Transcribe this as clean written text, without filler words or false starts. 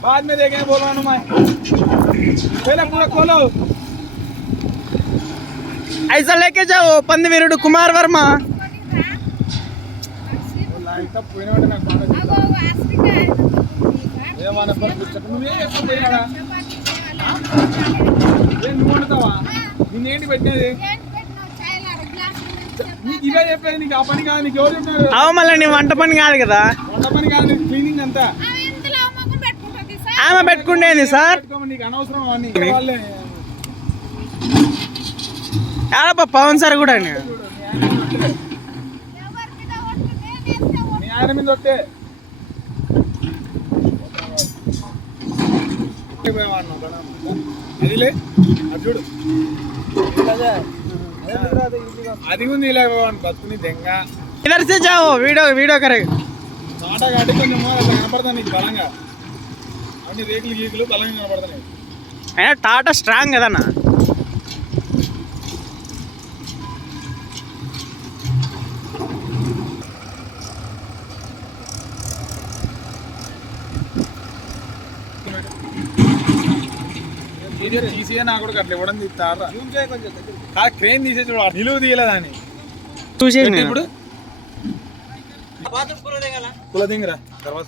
बाद में देखेंगे बोल रहा हूँ मैं पहले पूरा खोलो ऐसा लेके जाओ पंदवीरुడు कुमार वर्मा నువ్వు వండుతావా నిన్నేంటి పెట్టినది నీకు ఇవే చెప్పేది నీకు ఆ పని కాదు నీకు ఎవరు చెప్పినారు అవు మళ్ళీ నీ వంట పని కాదు కదా వంట పని కాదు నీకు క్లీనింగ్ అంతా ఆమె పెట్టుకుండేది సార్ నీకు అనవసరం అవన్నీ వాళ్ళే యాడప్ప పవన్ సార్ కూడా నీ ఆయన మీద ఒట్టే అదిలే అర్జుడు అది ఉంది ఇలా బతుకుని దెంగ इधर से जाओ वीडियो करेगा మాట కాటి కొంచెం అట్లా కనపడతాను నీకు బలంగా అన్ని రేకులు గీకులు బలంగా కనపడతాయి అయినా టాటా స్ట్రాంగ్ కదన్నా తీసే నాకు కూడా అట్లా ఇవ్వడం తీస్తారా కాదు క్రేన్ తీసేసి నిలువు తీయలేదాన్ని చూసేసి ఇప్పుడు కుల దింగరా తర్వాత